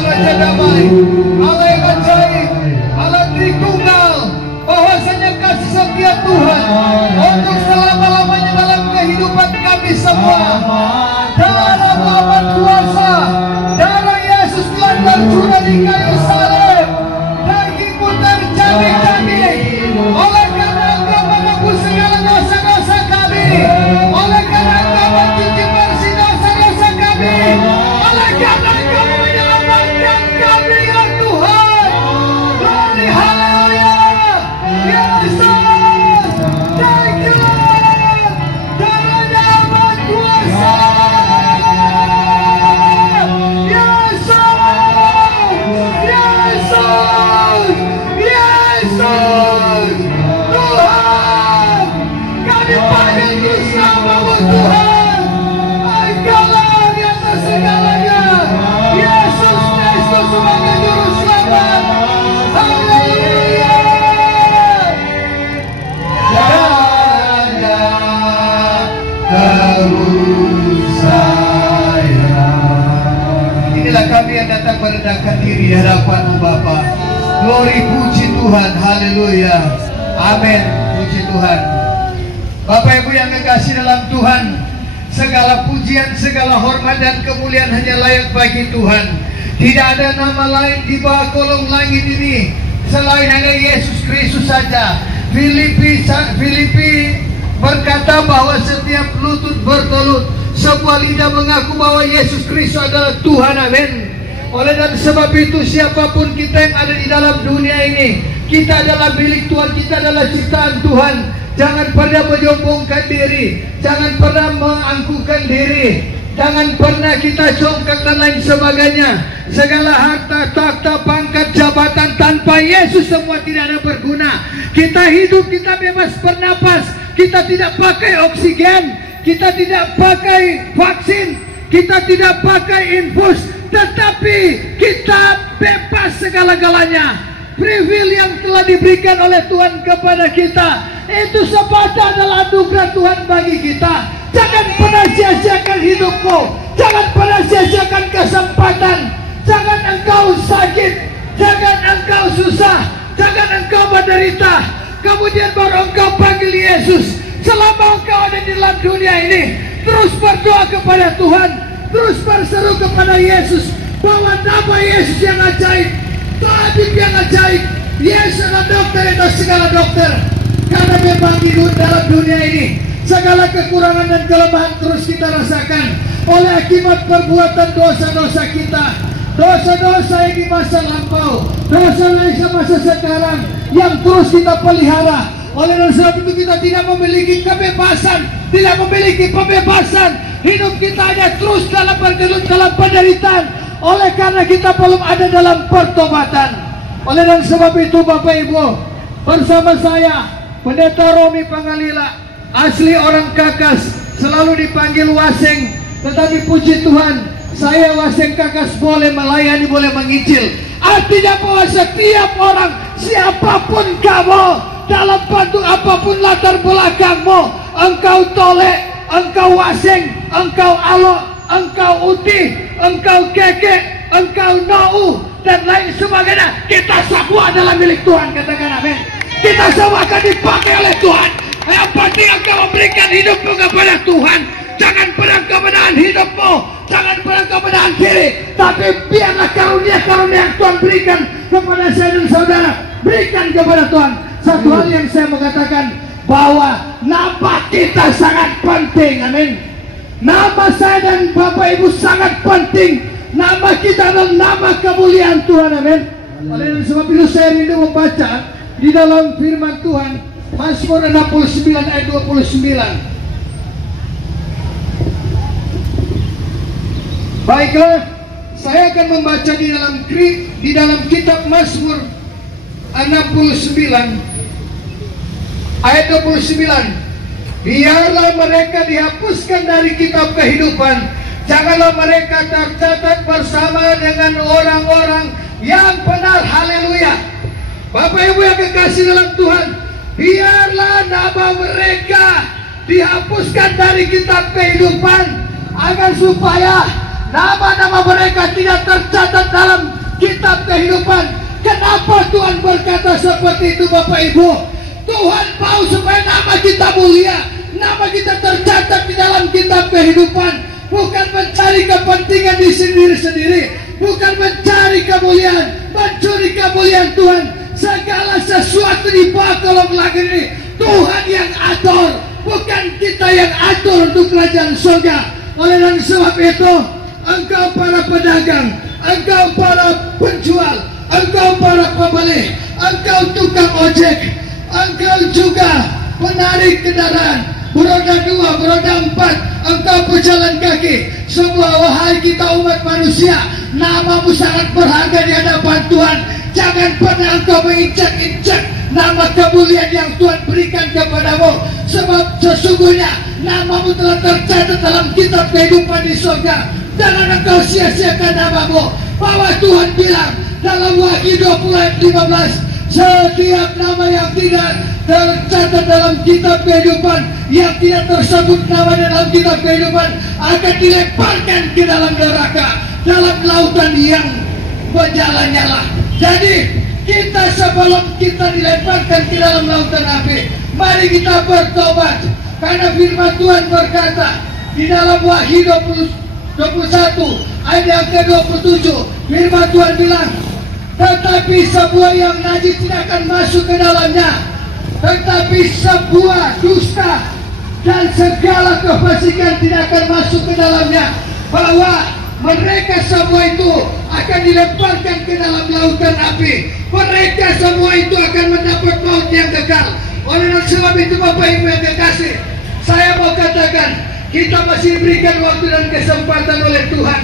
Raja damai, Allah yang ajaib, Allah Tritunggal, bahwasanya kasih setia Tuhan untuk selama-lamanya dalam kehidupan kami semua. Darah melawan kuasa, darah Yesus telah tercurah di kayu salib, dagingmu tercabik-cabik. Oleh karena Engkau menebus segala dosa-dosa kami, oleh karena Engkau mencuci bersih dosa-dosa kami, oleh karena Engkau menyelamatkan kami ya Tuhan. Glory haleluya, Yesus, thank you Lord. Darahnya amat kuasa, Yesus, Yesus, Yesus. Tuhan, kami panggil Yesus namamu Tuhan. Engkaulah di atas segalanya, Yesus Kristus sebagai juru selamat. Haleluya. Darahnya tebus saya. Inilah kami yang datang merendahkan diri di hadapan-Mu Bapa. Glory, puji Tuhan, haleluya, amin, puji Tuhan. Bapak Ibu yang kekasih dalam Tuhan, segala pujian, segala hormat dan kemuliaan hanya layak bagi Tuhan. Tidak ada nama lain di bawah kolong langit ini selain hanya Yesus Kristus saja. Filipi berkata bahwa setiap lutut bertelut, sebuah lidah mengaku bahwa Yesus Kristus adalah Tuhan, amin. Oleh dan sebab itu siapapun kita yang ada di dalam dunia ini, kita adalah milik Tuhan, kita adalah ciptaan Tuhan. Jangan pernah menyombongkan diri, jangan pernah mengangkuhkan diri, jangan pernah kita congkak dan lain sebagainya. Segala harta, takhta, pangkat, jabatan tanpa Yesus semua tidak ada berguna. Kita hidup, kita bebas bernapas, kita tidak pakai oksigen, kita tidak pakai vaksin, kita tidak pakai infus, tetapi kita bebas segala-galanya. Privilege yang telah diberikan oleh Tuhan kepada kita, itu semata adalah anugerah Tuhan bagi kita. Jangan pernah sia-siakan hidupmu, jangan pernah sia-siakan kesempatan. Jangan engkau sakit, jangan engkau susah, jangan engkau menderita, kemudian baru engkau panggil Yesus. Selama engkau ada di dalam dunia ini, terus berdoa kepada Tuhan, terus berseru kepada Yesus bahwa nama Yesus yang ajaib, tabib yang ajaib, Yesus adalah dokter atas segala dokter. Karena memang di dalam dunia ini segala kekurangan dan kelemahan terus kita rasakan oleh akibat perbuatan dosa-dosa kita, dosa-dosa yang di masa lampau, dosa-dosa yang masa sekarang yang terus kita pelihara. Oleh sebab itu kita tidak memiliki kebebasan, tidak memiliki pembebasan. Hidup kita hanya terus dalam bergelut, dalam penderitaan, oleh karena kita belum ada dalam pertobatan. Oleh sebab itu Bapak Ibu, bersama saya Pendeta Romi Pangalila, asli orang Kakas, selalu dipanggil Waseng. Tetapi puji Tuhan, saya Waseng Kakas boleh melayani, boleh menginjil. Artinya bahwa setiap orang, siapapun kamu, dalam bentuk apapun latar belakangmu, engkau tolek, engkau Waseng, engkau Alo, engkau Uti, engkau Keke, engkau Nou, dan lain sebagainya, kita semua adalah milik Tuhan. Katakan amin. Kita semua akan dipakai oleh Tuhan. Yang penting engkau memberikan hidupmu kepada Tuhan. Jangan pernah engkau menahan hidupmu, jangan pernah engkau menahan diri, tapi biarlah karunia-karunia yang Tuhan berikan kepada saya dan saudara, berikan kepada Tuhan. Satu hal yang saya mengatakan, bahwa nama kita sangat penting, amin. Nama saya dan Bapak Ibu sangat penting. Nama kita adalah nama kemuliaan Tuhan, amin. Oleh sebab itu saya rindu membaca di dalam firman Tuhan, Mazmur 69 ayat 29. Baiklah, saya akan membaca di dalam kitab Mazmur 69 ayat 29. Biarlah mereka dihapuskan dari kitab kehidupan. Janganlah mereka tercatat bersama dengan orang-orang yang benar. Haleluya. Bapak Ibu yang kekasih dalam Tuhan, biarlah nama mereka dihapuskan dari kitab kehidupan, agar supaya nama-nama mereka tidak tercatat dalam kitab kehidupan. Kenapa Tuhan berkata seperti itu, Bapak Ibu? Tuhan mau supaya nama kita mulia, nama kita tercatat di dalam kitab kehidupan. Bukan mencari kepentingan di sendiri-sendiri, bukan mencari kemuliaan, mencuri kemuliaan Tuhan. Segala sesuatu di bawah kolong langit ini Tuhan yang atur, bukan kita yang atur untuk kerajaan surga. Oleh sebab itu, engkau para pedagang, engkau para penjual, engkau para pembeli, engkau tukang ojek, engkau juga penarik kendaraan beroda 2, beroda 4, engkau pejalan kaki, semua wahai kita umat manusia, namamu sangat berharga di hadapan Tuhan. Jangan pernah engkau menginjak-injak nama kemuliaan yang Tuhan berikan kepadamu, sebab sesungguhnya namamu telah tercatat dalam kitab kehidupan di surga. Jangan engkau sia-siakan namamu, bahwa Tuhan bilang dalam Wahyu 20 ayat 15, setiap nama yang tidak tercatat dalam kitab kehidupan, yang tidak tersebut namanya dalam kitab kehidupan, akan dilemparkan ke dalam neraka, dalam lautan yang menyala-nyala. Jadi kita sebelum kita dilemparkan ke dalam lautan api, mari kita bertobat. Karena firman Tuhan berkata di dalam Wahyu 21 ayat yang ke-27, firman Tuhan bilang, tetapi sebuah yang najis tidak akan masuk ke dalamnya, tetapi sebuah dusta dan segala kefasikan tidak akan masuk ke dalamnya, bahwa mereka semua itu akan dilemparkan ke dalam lautan api. Mereka semua itu akan mendapat maut yang kekal. Oleh sebab itu, Bapak Ibu yang kekasih, saya mau katakan, kita masih diberikan waktu dan kesempatan oleh Tuhan.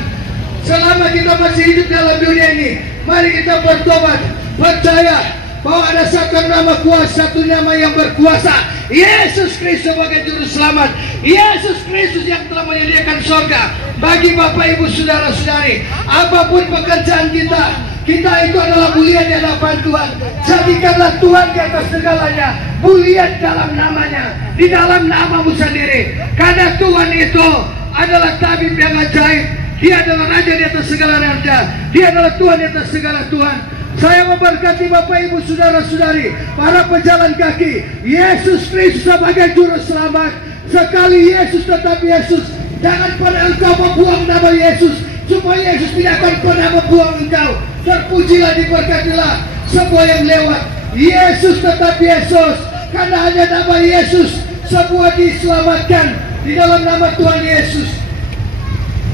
Selama kita masih hidup dalam dunia ini, mari kita bertobat, percaya bahwa ada satu nama kuasa, satu nama yang berkuasa, Yesus Kristus sebagai juru selamat, Yesus Kristus yang telah menyediakan surga bagi Bapak Ibu saudara-saudari. Apapun pekerjaan kita, kita itu adalah mulia di hadapan Tuhan. Jadikanlah Tuhan di atas segalanya, mulia dalam namanya, di dalam namamu sendiri. Karena Tuhan itu adalah tabib yang ajaib, Dia adalah Raja di atas segala raja, Dia adalah Tuhan di atas segala Tuhan. Saya memberkati Bapak Ibu saudara-saudari, para pejalan kaki, Yesus Kristus sebagai juru selamat. Sekali Yesus tetap Yesus. Jangan pernah engkau membuang nama Yesus, supaya Yesus tidak akan pernah membuang engkau. Terpujilah, diberkatilah semua yang lewat. Yesus tetap Yesus, karena hanya nama Yesus semua diselamatkan di dalam nama Tuhan Yesus.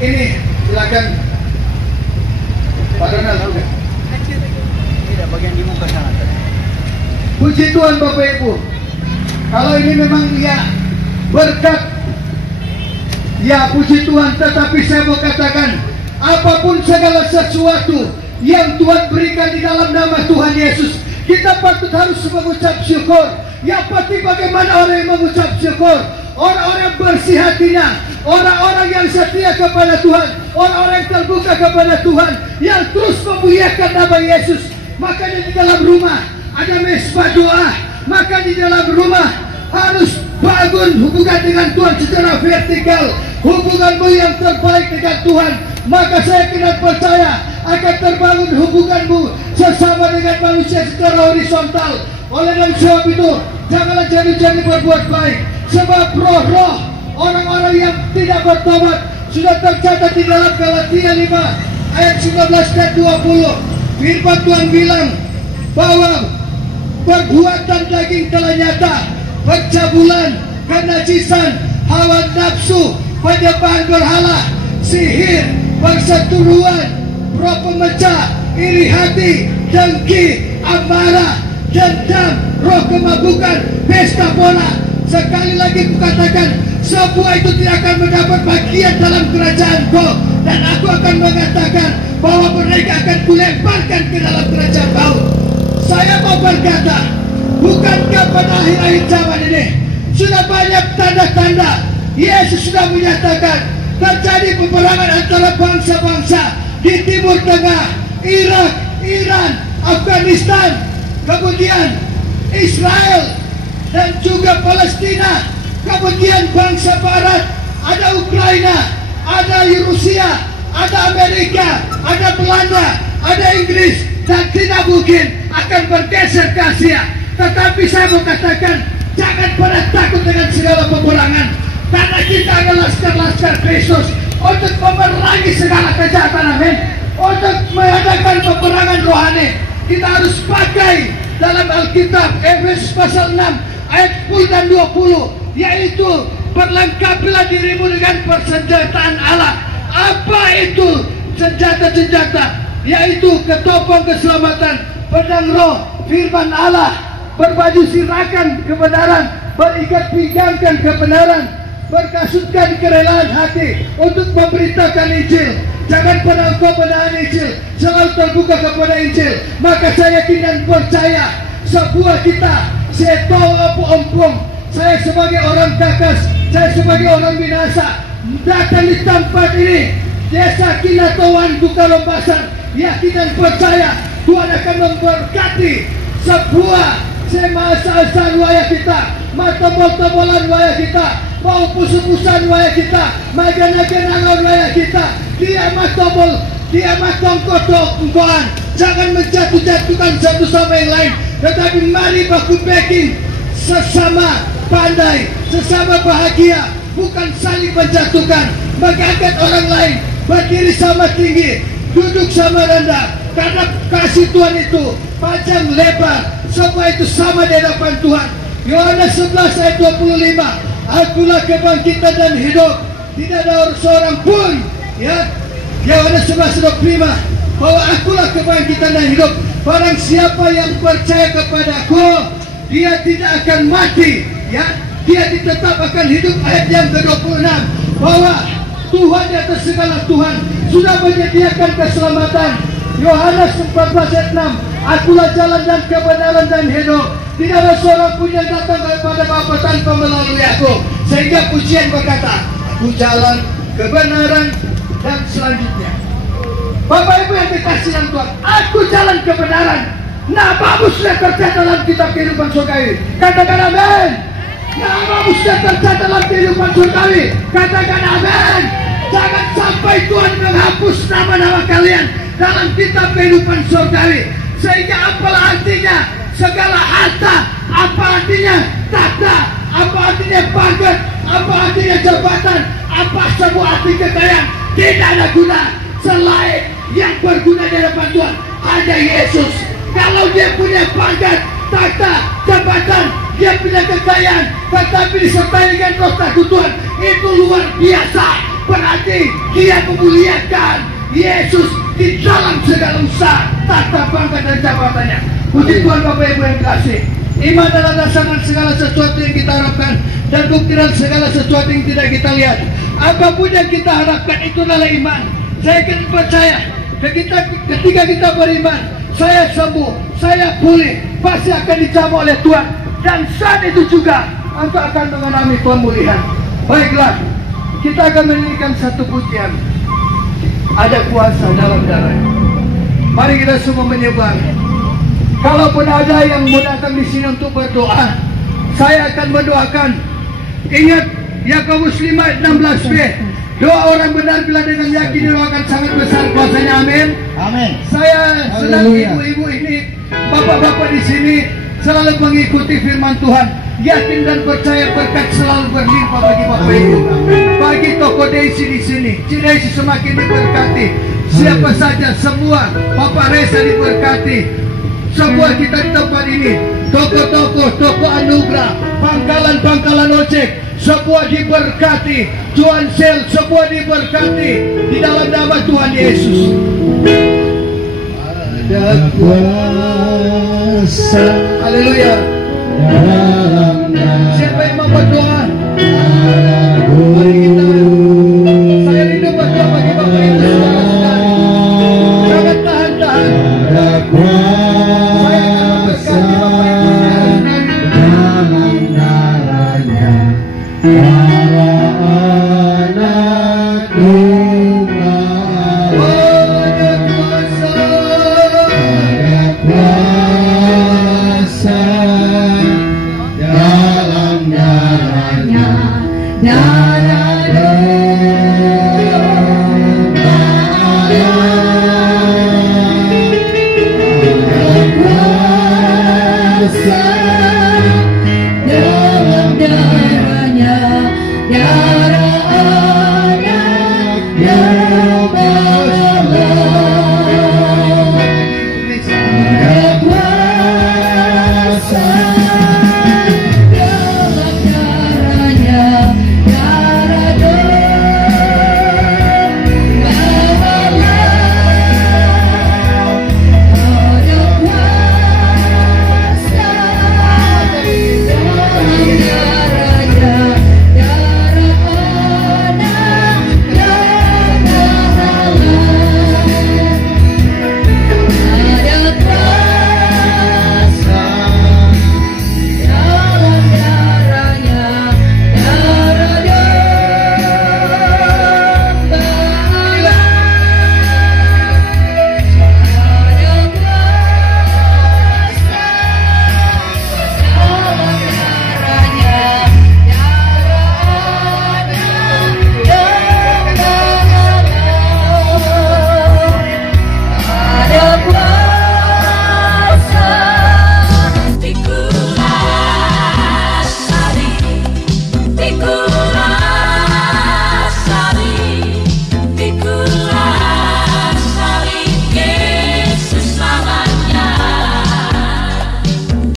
Ini silakan Pak Donald juga. Tidak, bagian di muka sana. Puji Tuhan Bapak Ibu. Kalau ini memang ya berkat, ya puji Tuhan. Tetapi saya mau katakan, apapun segala sesuatu yang Tuhan berikan di dalam nama Tuhan Yesus, kita patut harus mengucap syukur. Yang pasti bagaimana orang yang mengucap syukur? Orang-orang yang bersih hatinya, orang-orang yang setia kepada Tuhan, orang-orang yang terbuka kepada Tuhan, yang terus memuliakan nama Yesus. Makanya di dalam rumah ada mesbah doa, maka di dalam rumah harus bangun hubungan dengan Tuhan secara vertikal, hubunganmu yang terbaik dengan Tuhan. Maka saya tidak percaya akan terbangun hubunganmu sesama dengan manusia secara horizontal. Oleh sebab itu, janganlah jadi berbuat baik, sebab roh-roh orang-orang yang tidak bertobat sudah tercatat di dalam Galatia 5 ayat 19 dan 20. Firman Tuhan bilang bahwa perbuatan daging telah nyata, pencabulan, kenajisan, hawa nafsu, penyembahan berhala, sihir, perseteruan, roh pemecah, iri hati, dengki, amarah, dendam, roh kemabukan, pesta bola. Sekali lagi kukatakan, semua itu tidak akan mendapat bagian dalam kerajaan-Ku. Dan aku akan mengatakan bahwa mereka akan kulemparkan ke dalam kerajaan maut. Saya mau berkata, bukankah pada akhir-akhir zaman ini Sudah banyak tanda-tanda. Yesus sudah menyatakan terjadi peperangan antara bangsa-bangsa di Timur Tengah, Irak, Iran, Afghanistan, kemudian Israel dan juga Palestina, kemudian bangsa Barat, ada Ukraina, ada Rusia, ada Amerika, ada Belanda, ada Inggris, dan tidak mungkin akan bergeser ke Asia. Tetapi saya mau katakan, jangan pernah takut dengan segala peperangan, karena kita adalah laskar-laskar Kristus untuk memerangi segala kejahatan. Amin. Untuk mengadakan peperangan rohani, kita harus pakai dalam Alkitab Efesus pasal 6 ayat 10 dan 20, yaitu perlengkapilah dirimu dengan persenjataan Allah. Apa itu senjata-senjata? Yaitu ketopong keselamatan, pedang roh, firman Allah, berbaju sirakan kebenaran, berikat pinggangkan kebenaran, berkasutkan kerelaan hati untuk memberitakan Injil. Jangan pernah engkau menahan Injil, selalu terbuka kepada Injil. Maka saya yakin dan percaya, sebuah kita, saya tahu apa ompong, saya sebagai orang kakas, saya sebagai orang binasa, datang di tempat ini, desa Kinatauan Buka Lompasan, yakin dan percaya Tuhan akan memberkati sebuah semasa wayah kita, matobol-tobolan wayah kita, mau pusu-pusan wayah kita, magana-ganangan wayah kita, dia matobol, dia matongkot-tongkoan. Jangan menjatuh-jatuhkan satu sama yang lain, tetapi mari baku backing sesama pandai, sesama bahagia, bukan saling menjatuhkan, mengangkat orang lain, berdiri sama tinggi, duduk sama rendah, karena kasih Tuhan itu panjang lebar, semua itu sama di hadapan Tuhan. Yohanes 11 ayat 25, akulah kebangkitan dan hidup, tidak ada seorang pun, ya, Yohanes 11 ayat 25, bahwa akulah kebangkitan dan hidup, barang siapa yang percaya kepadaku, dia tidak akan mati, ya, dia tetap akan hidup. Ayat yang ke-26, bahwa Tuhan di atas segala Tuhan sudah menyediakan keselamatan. Yohanes 14 ayat 6, akulah jalan dan kebenaran dan hidup, tidak ada seorang pun yang datang kepada Bapa tanpa melalui aku. Sehingga pujian berkata, aku jalan, kebenaran, dan selanjutnya. Bapak Ibu yang dikasihi dalam Tuhan, aku jalan kebenaran. Namamu sudah tercatat dalam kitab kehidupan surgawi. Katakan amin. Namamu sudah tercatat dalam kehidupan surgawi. Katakan amin. Jangan sampai Tuhan menghapus nama-nama kalian dalam kitab kehidupan surgawi. Sehingga apalah artinya segala harta, apa artinya tahta, apa artinya pangkat, apa artinya jabatan, apa semua arti kekayaan, tidak ada guna selain yang berguna di hadapan Tuhan hanya Yesus. Kalau dia punya pangkat, tahta, jabatan, dia punya kekayaan, tetapi disertai dengan roh takut Tuhan, itu luar biasa. Berarti dia memuliakan Yesus di dalam segala usaha, tahta, pangkat, dan jabatannya. Puji Tuhan Bapak Ibu yang kasih. Iman adalah dasar segala sesuatu yang kita harapkan dan bukti dari segala sesuatu yang tidak kita lihat. Apapun yang kita harapkan itu adalah iman. Saya akan percaya ketika kita beriman, saya sembuh, saya pulih, pasti akan dijamu oleh Tuhan. Dan saat itu juga engkau akan mengalami pemulihan. Baiklah, kita akan menyanyikan satu pujian. Ada kuasa dalam darah. Mari kita semua menyebar. Kalaupun ada yang mau datang di sini untuk berdoa, saya akan mendoakan. Ingat Yakobus 5:16b, doa orang benar bila dengan yakin didoakan sangat besar kuasanya. Amin. Amin. Saya senang ibu-ibu ini, bapak-bapak di sini selalu mengikuti firman Tuhan, yakin dan percaya berkat selalu berlimpah bagi bapak ibu. Bagi toko Desi di sini, Desi semakin diberkati. Siapa saja, semua Bapak Reza diberkati. Semua kita di tempat ini, toko-toko, toko anugerah, pangkalan-pangkalan ojek, semua diberkati. Tuhan Sel, semua diberkati di dalam nama Tuhan Yesus. Ada kuasa, haleluya. Siapa yang mau berdoa? Mari kita. Saya rindu berdoa bagi Bapak Ibu saudara-saudara. Jangan tahan-tahan. Saya akan memberkati Bapak Ibu saudara-saudara. dunia.